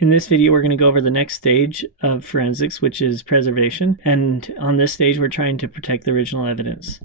In this video, we're going to go over the next stage of forensics, which is preservation. And on this stage, we're trying to protect the original evidence.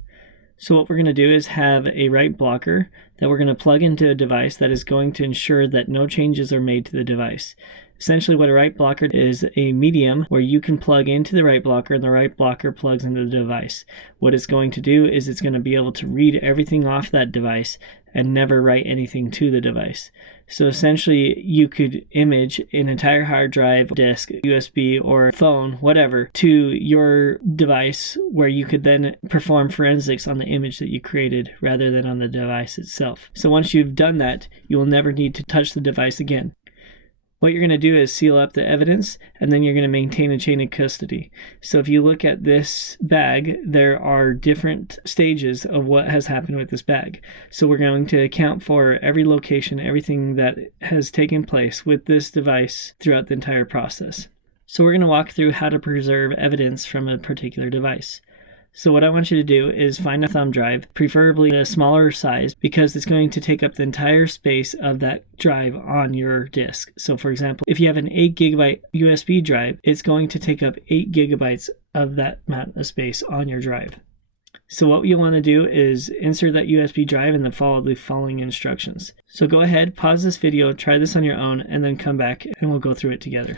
So what we're going to do is have a write blocker that we're going to plug into a device that is going to ensure that no changes are made to the device. Essentially, what a write blocker is a medium where you can plug into the write blocker and the write blocker plugs into the device. What it's going to do is it's going to be able to read everything off that device and never write anything to the device. So essentially, you could image an entire hard drive, disk, USB, or phone, whatever, to your device where you could then perform forensics on the image that you created rather than on the device itself. So once you've done that, you will never need to touch the device again. What you're going to do is seal up the evidence, and then you're going to maintain a chain of custody. So if you look at this bag, there are different stages of what has happened with this bag. So we're going to account for every location, everything that has taken place with this device throughout the entire process. So we're going to walk through how to preserve evidence from a particular device. So what I want you to do is find a thumb drive, preferably a smaller size, because it's going to take up the entire space of that drive on your disk. So for example, if you have an 8 gigabyte USB drive, it's going to take up 8 gigabytes of that amount of space on your drive. So what you want to do is insert that USB drive and then follow the following instructions. So go ahead, pause this video, try this on your own, and then come back and we'll go through it together.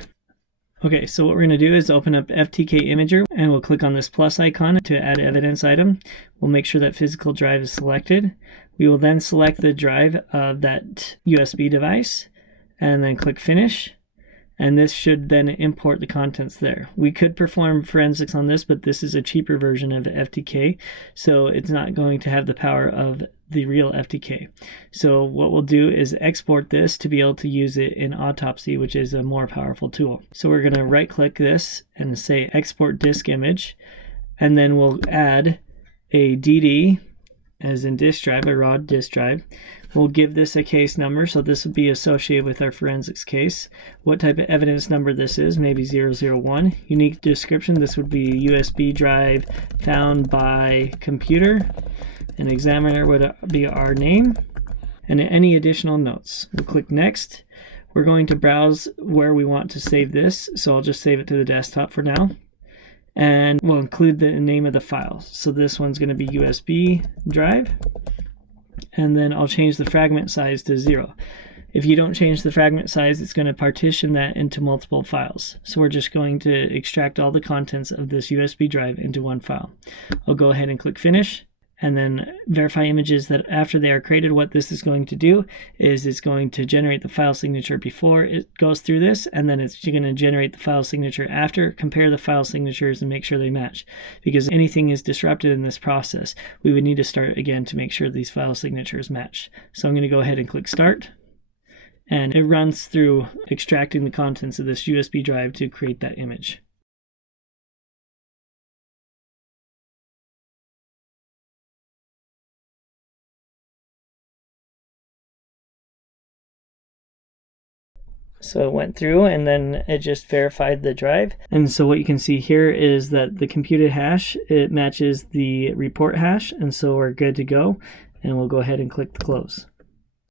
Okay, so what we're going to do is open up FTK Imager and we'll click on this plus icon to add evidence item. We'll make sure that physical drive is selected. We will then select the drive of that USB device and then click finish. And this should then import the contents there. We could perform forensics on this, but this is a cheaper version of FTK, so it's not going to have the power of the real FTK. So what we'll do is export this to be able to use it in Autopsy, which is a more powerful tool. So we're going to right click this and say export disk image, and then we'll add a DD, as in disk drive, a raw disk drive. We'll give this a case number, so this would be associated with our forensics case. What type of evidence number this is, maybe 001. Unique description, this would be USB drive found by computer. An examiner would be our name. And any additional notes. We'll click next. We're going to browse where we want to save this, so I'll just save it to the desktop for now. And we'll include the name of the file. So this one's going to be USB drive. And then I'll change the fragment size to 0. If you don't change the fragment size, it's going to partition that into multiple files. So we're just going to extract all the contents of this USB drive into one file. I'll go ahead and click finish. And then verify images that after they are created, what this is going to do is it's going to generate the file signature before it goes through this, and then it's going to generate the file signature after, compare the file signatures and make sure they match. Because anything is disrupted in this process, we would need to start again to make sure these file signatures match. So I'm going to go ahead and click start. And it runs through extracting the contents of this USB drive to create that image. So it went through and then it just verified the drive. And so what you can see here is that the computed hash, it matches the report hash. And so we're good to go. And we'll go ahead and click the close.